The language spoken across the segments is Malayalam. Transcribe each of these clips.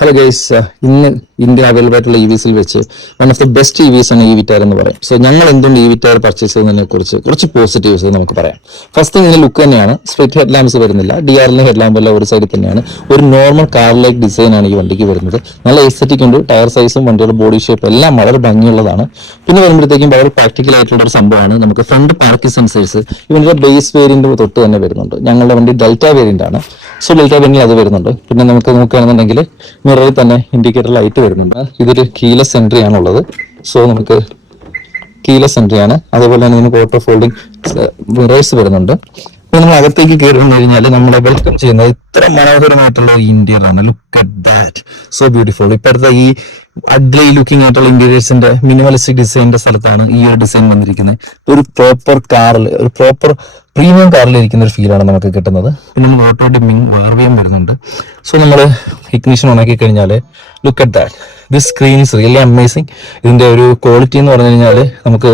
ഹലോ ഗൈസ്, ഇന്ന് ഇന്ത്യ അവൈലബിൾ ആയിട്ടുള്ള ഇവിസിൽ വെച്ച് വൺ ഓഫ് ദ ബെസ്റ്റ് ഇവിസ് ആണ് ഈ വിറ്റാർ എന്ന് പറയും. സോ ഞങ്ങൾ എന്തുകൊണ്ട് ഈ വിറ്റാർ പർച്ചേസ് ചെയ്യുന്നതിനെ കുറിച്ച് കുറച്ച് പോസിറ്റീവ്സ് നമുക്ക് പറയാം. ഫസ്റ്റ് തിങ് ഇതിന്റെ ലുക്ക് തന്നെയാണ്. സ്ട്രിറ്റ് ഹെഡ് ലാമ്പ്സ് വരുന്നില്ല, DRL ഹെഡ് ലാമ്പ് എല്ലാം ഒരു സൈഡിൽ തന്നെയാണ്. ഒരു നോർമൽ കാർ ലൈക്ക് ഡിസൈൻ ആണ് ഈ വണ്ടിക്ക് വരുന്നത്. നല്ല എസ്തെറ്റിക് ഉണ്ട്. ടയർ സൈസും വണ്ടിയുടെ ബോഡി ഷേപ്പ് എല്ലാം വളരെ ഭംഗിയുള്ളതാണ്. പിന്നെ വരുമ്പോഴത്തേക്കും വളരെ പ്രാക്ടിക്കൽ ആയിട്ടുള്ള ഒരു സംഭവമാണ്. നമുക്ക് ഫ്രണ്ട് പാർക്കിംഗ് സെൻസേഴ്സ് ഇവന്റെ ബേസ് വേരിയന്റ് തൊട്ട് തന്നെ വരുന്നുണ്ട്. ഞങ്ങളുടെ വണ്ടി ഡെൽറ്റ വേരിയന്റ് ആണ്. സോ ഡെൽറ്റ വേരിയന്റിൽ അത് വരുന്നുണ്ട്. പിന്നെ നമുക്ക് നോക്കുകയാണെന്നുണ്ടെങ്കിൽ മിററിൽ തന്നെ ഇൻഡിക്കേറ്റർ ലൈറ്റ് വരുന്നുണ്ട്. ഇതൊരു കീലെസ് എൻട്രി ആണുള്ളത്. സോ നമുക്ക് കീലെസ് എൻട്രി ആണ്. അതേപോലെ തന്നെ നമുക്ക് ഓട്ടോ ഫോൾഡിംഗ് മിറേഴ്സ് വരുന്നുണ്ട്. പിന്നെ നമ്മൾ അകത്തേക്ക് കയറി വന്നു കഴിഞ്ഞാൽ നമ്മളെ വെൽക്കം ചെയ്യുന്നത് ഇത്ര മനോഹരമായിട്ടുള്ള ഇന്റീരിയർ ആണ്. Look at that, so beautiful. ഇപ്പോഴത്തെ ഈ അഗ്ലി ലുക്കിംഗ് ആയിട്ടുള്ള ഇന്റീരിയേഴ്സിന്റെ മിനിമലിസ്റ്റിക് ഡിസൈനിന്റെ സ്ഥലത്താണ് ഈ ഒരു ഡിസൈൻ വന്നിരിക്കുന്നത്. ഒരു പ്രോപ്പർ കാറിൽ, ഒരു പ്രോപ്പർ പ്രീമിയം കാറിൽ ഇരിക്കുന്ന ഒരു ഫീലാണ് നമുക്ക് കിട്ടുന്നത്. പിന്നെ നമ്മൾ ഓട്ടോ ഡിമ്മിങ് വാർവിയം വരുന്നുണ്ട്. സോ നമ്മൾ ഇഗ്നിഷൻ ഓണാക്കി കഴിഞ്ഞാൽ look at that, this screen is really amazing. ഇതിന്റെ ഒരു ക്വാളിറ്റി എന്ന് പറഞ്ഞു കഴിഞ്ഞാൽ നമുക്ക്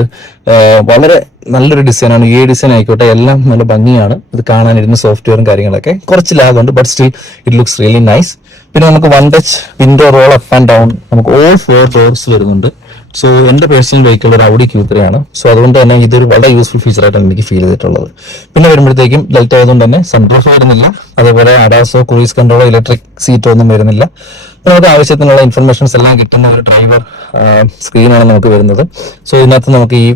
വളരെ നല്ലൊരു ഡിസൈനാണ്. ഈ ഡിസൈൻ ആയിക്കോട്ടെ എല്ലാം നല്ല ഭംഗിയാണ്. ഇത് കാണാനിരുന്ന സോഫ്റ്റ്വെയറും കാര്യങ്ങളൊക്കെ കുറച്ച് ലാഗ് ഉണ്ട്, but still it looks really nice. പിന്നെ നമുക്ക് one touch window role up and down, നമുക്ക് ഓൾ 4 ഡോർസ് വരുന്നുണ്ട്. സോ എന്റെ പേഴ്സണൽ വെഹിക്കിൾ ഒരു Audi Q3 ആണ്. സോ അതുകൊണ്ട് തന്നെ ഇതൊരു വളരെ യൂസ്ഫുൾ ഫീച്ചർ ആയിട്ടാണ് എനിക്ക് ഫീൽ ചെയ്തിട്ടുള്ളത്. പിന്നെ വരുമ്പോഴത്തേക്കും ഡെൽറ്റ ആയതുകൊണ്ട് തന്നെ സൺറൂഫ് വരുന്നില്ല, അതേപോലെ അഡാസോ ക്രൂയിസ് കൺട്രോളോ ഇലക്ട്രിക് സീറ്റോ ഒന്നും വരുന്നില്ല. നമുക്ക് ആവശ്യത്തിനുള്ള ഇൻഫർമേഷൻസ് എല്ലാം കിട്ടുന്ന ഒരു ഡ്രൈവർ സ്ക്രീനാണ് നമുക്ക് വരുന്നത്. സോ ഇതിനകത്ത് നമുക്ക് ഈ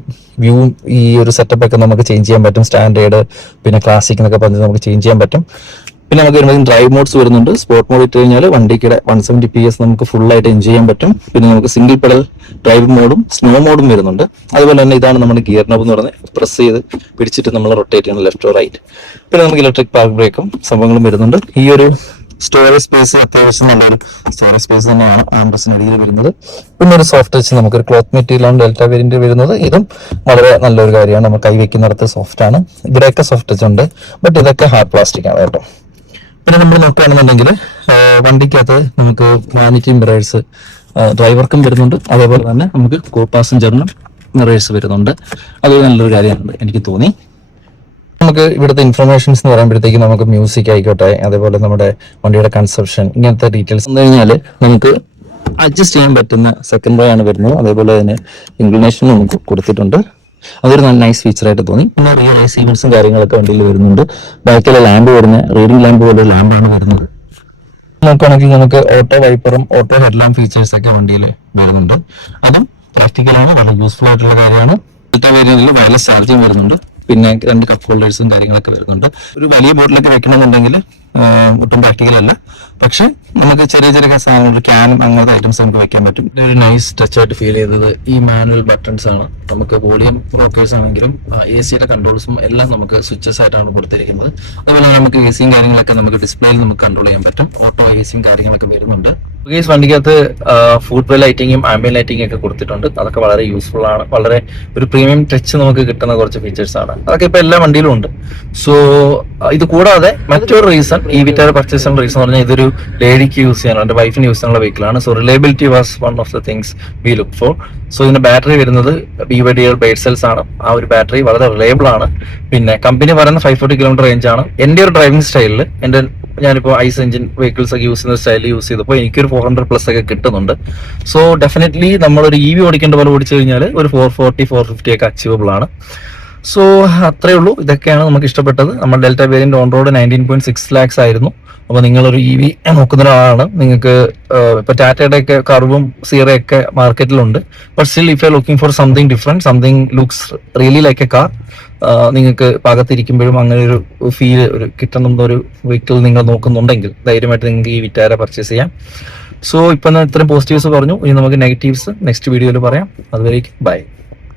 വ്യൂ, ഈ ഒരു സെറ്റപ്പ് ഒക്കെ നമുക്ക് ചേഞ്ച് ചെയ്യാൻ പറ്റും. സ്റ്റാൻഡേർഡ് പിന്നെ ക്ലാസിക് എന്നൊക്കെ പറഞ്ഞ് നമുക്ക് ചേഞ്ച് ചെയ്യാൻ പറ്റും. പിന്നെ നമുക്ക് വരുമ്പോൾ ഡ്രൈവ് മോഡ്സ് വരുന്നുണ്ട്. സ്പോർട്ട് മോഡ് ഇട്ട് കഴിഞ്ഞാൽ വണ്ടിയുടെ 170 PS നമുക്ക് ഫുൾ ആയിട്ട് എൻജോയ് ചെയ്യാൻ പറ്റും. പിന്നെ നമുക്ക് സിംഗിൾ പെഡൽ ഡ്രൈവ് മോഡും സ്നോ മോഡും വരുന്നുണ്ട്. അതുപോലെ തന്നെ ഇതാണ് നമ്മുടെ ഗിയർ നോബ് എന്ന് പറഞ്ഞാൽ പ്രസ് ചെയ്ത് പിടിച്ചിട്ട് നമ്മൾ റൊട്ടേറ്റ് ചെയ്യണം ലെഫ്റ്റ് ഓർ റൈറ്റ്. പിന്നെ നമുക്ക് ഇലക്ട്രിക് പാർക്ക് ബ്രേക്കും സംഭവങ്ങളും വരുന്നുണ്ട്. ഈ ഒരു സ്റ്റോറേജ് സ്പേസ് അത്യാവശ്യം നല്ലൊരു സ്റ്റോറേജ് സ്പേസ് തന്നെയാണ് ആംബസിനടിയിൽ വരുന്നത്. പിന്നെ ഒരു സോഫ്റ്റ് ടച്ച്, നമുക്കൊരു ക്ലോത്ത് മെറ്റീരിയലാണ് ഡെൽറ്റ വേരിയന്റ് വരുന്നത്. ഇതും വളരെ നല്ലൊരു കാര്യമാണ്. നമുക്ക് കൈ വെക്കുന്നിടത്ത് സോഫ്റ്റ് ആണ്. ഇവിടെയൊക്കെ സോഫ്റ്റ് ടച്ച് ഉണ്ട്, ബട്ട് ഇതൊക്കെ ഹാർഡ് പ്ലാസ്റ്റിക് ആണ് കേട്ടോ. പിന്നെ നമ്മൾ നോക്കുകയാണെന്നുണ്ടെങ്കിൽ വണ്ടിക്കകത്ത് നമുക്ക് വാനിറ്റി മിറേഴ്സ് ഡ്രൈവർക്കും വരുന്നുണ്ട്. അതേപോലെ തന്നെ നമുക്ക് കോ പാസഞ്ചറിനും മിറേഴ്സ് വരുന്നുണ്ട്. അത് നല്ലൊരു കാര്യമാണ് എനിക്ക് തോന്നി. നമുക്ക് ഇവിടുത്തെ ഇൻഫർമേഷൻസ് എന്ന് പറയുമ്പോഴത്തേക്ക് നമുക്ക് മ്യൂസിക് ആയിക്കോട്ടെ, അതേപോലെ നമ്മുടെ വണ്ടിയുടെ കൺസപ്ഷൻ, ഇങ്ങനത്തെ ഡീറ്റെയിൽസ് എന്ന് കഴിഞ്ഞാൽ നമുക്ക് അഡ്ജസ്റ്റ് ചെയ്യാൻ പറ്റുന്ന സെക്കൻഡ് റോ ആണ് വരുന്നത്. അതേപോലെ തന്നെ ഇൻക്ലിനേഷൻ നമുക്ക് കൊടുത്തിട്ടുണ്ട്. അതൊരു നല്ല നൈസ് ഫീച്ചർ ആയിട്ട് തോന്നി. പിന്നെ റിയർ AC യൂണിറ്റ്സും കാര്യങ്ങളൊക്കെ വണ്ടിയിൽ വരുന്നുണ്ട്. ബാക്കിയുള്ള ലാമ്പ് വരുന്ന റീഡിംഗ് ലാമ്പ് പോലെ ലാമ്പാണ് വരുന്നത്. നോക്കുകയാണെങ്കിൽ നമുക്ക് ഓട്ടോ വൈപ്പറും ഓട്ടോ ഹെഡ് ലാമ്പ് ഫീച്ചേഴ്സ് ഒക്കെ വണ്ടിയിൽ വരുന്നുണ്ട്. അതും പ്രാക്ടിക്കലാണ്, വളരെ യൂസ്ഫുൾ ആയിട്ടുള്ള കാര്യമാണ്. വേരിയന്റിൽ വയർലെസ് ചാർജിങ് വരുന്നുണ്ട്. പിന്നെ 2 കപ്പ് ഹോൾഡേഴ്സും കാര്യങ്ങളൊക്കെ വരുന്നുണ്ട്. ഒരു വലിയ ബോട്ടിലൊക്കെ വെക്കണമെന്നുണ്ടെങ്കിൽ ഒട്ടും പ്രാക്ടിക്കൽ അല്ല, പക്ഷെ നമുക്ക് ചെറിയ ചെറിയ സാധനങ്ങൾ, ക്യാൻ അങ്ങനത്തെ ഐറ്റംസ് നമുക്ക് വെക്കാൻ പറ്റും. ഒരു നൈസ് ടച്ച് ആയിട്ട് ഫീൽ ചെയ്തത് ഈ മാനുവൽ ബട്ടൺസ് ആണ്. നമുക്ക് വോളിയം റോക്കേഴ്സ് ആണെങ്കിലും AC കൺട്രോൾസും എല്ലാം നമുക്ക് സ്വിച്ചസ് ആയിട്ടാണ് കൊടുത്തിരിക്കുന്നത്. അതുപോലെ നമുക്ക് AC കാര്യങ്ങളൊക്കെ നമുക്ക് ഡിസ്പ്ലേയിൽ നമുക്ക് കൺട്രോൾ ചെയ്യാൻ പറ്റും. ഓട്ടോ AC കാര്യങ്ങളൊക്കെ വരുന്നുണ്ട്. വണ്ടിക്കകത്ത് ഫുഡ് ലൈറ്റിങ്ങും ആംബിയൻ ലൈറ്റിംഗ് ഒക്കെ കൊടുത്തിട്ടുണ്ട്. അതൊക്കെ വളരെ യൂസ്ഫുൾ ആണ്. വളരെ ഒരു പ്രീമിയം ടച്ച് നമുക്ക് കിട്ടുന്ന കുറച്ച് ഫീച്ചേഴ്സ് ആണ്. അതൊക്കെ ഇപ്പൊ എല്ലാ വണ്ടിയിലും ഉണ്ട്. സോ ഇത് കൂടാതെ മറ്റൊരു റീസൺ ഈ വിറ്റാർ പർച്ചേസ് ചെയ്യുന്ന റീസൺ പറഞ്ഞാൽ ഇതൊരു ലേഡിക്ക് യൂസ് ചെയ്യാനുള്ള, എന്റെ വൈഫിന് യൂസ് ചെയ്യാനുള്ള വെഹിക്കിളാണ്. So reliability was one of the things we look for. So ഇതിന്റെ ബാറ്ററി വരുന്നത് BYD ബേസ് സെൽസ് ആണ്. ആ ഒരു ബാറ്ററി വളരെ റിലയബിൾ ആണ്. പിന്നെ കമ്പനി പറയുന്ന 540 കിലോമീറ്റർ റേഞ്ച് ആണ്. എന്റെ ഒരു ഡ്രൈവിംഗ് സ്റ്റൈലിൽ ഞാനിപ്പോൾ ഐസ് എഞ്ചിൻ വെഹിക്കിൾസ് ഒക്കെ യൂസ് ചെയ്യുന്ന സ്റ്റൈൽ യൂസ് ചെയ്തപ്പോൾ എനിക്കൊരു 400+ ഒക്കെ കിട്ടുന്നുണ്ട്. സോ ഡെഫിനറ്റ്ലി നമ്മളൊരു EV ഓടിക്കേണ്ട പോലെ ഓടിച്ചു കഴിഞ്ഞാൽ ഒരു 440, 450 ഒക്കെ അച്ചീവബിൾ ആണ്. സോ അത്രേ ഉള്ളൂ. ഇതൊക്കെയാണ് നമുക്ക് ഇഷ്ടപ്പെട്ടത്. നമ്മൾ delta variant on road 19.6 lakhs ആയിരുന്നു. അപ്പോൾ നിങ്ങളൊരു EV നോക്കുന്ന ഒരാളാണ്, നിങ്ങൾക്ക് ഇപ്പൊ ടാറ്റയുടെ ഒക്കെ കർവും സീറയൊക്കെ മാർക്കറ്റിലുണ്ട്. But still if you looking for something different, something looks really like a car, നിങ്ങൾക്ക് പാകത്തിരിക്കുമ്പോഴും അങ്ങനെ ഒരു ഫീൽ ഒരു കിട്ടുന്ന ഒരു വെഹിക്കിൾ നിങ്ങൾ നോക്കുന്നുണ്ടെങ്കിൽ ധൈര്യമായിട്ട് നിങ്ങൾക്ക് ഈ വിറ്റാര പർച്ചേസ് ചെയ്യാം. സോ ഇപ്പൊ ഇത്രയും പോസിറ്റീവ്സ് പറഞ്ഞു. ഇനി നമുക്ക് നെഗറ്റീവ്സ് നെക്സ്റ്റ് വീഡിയോയിൽ പറയാം. അതുവരേക്കും ബൈ.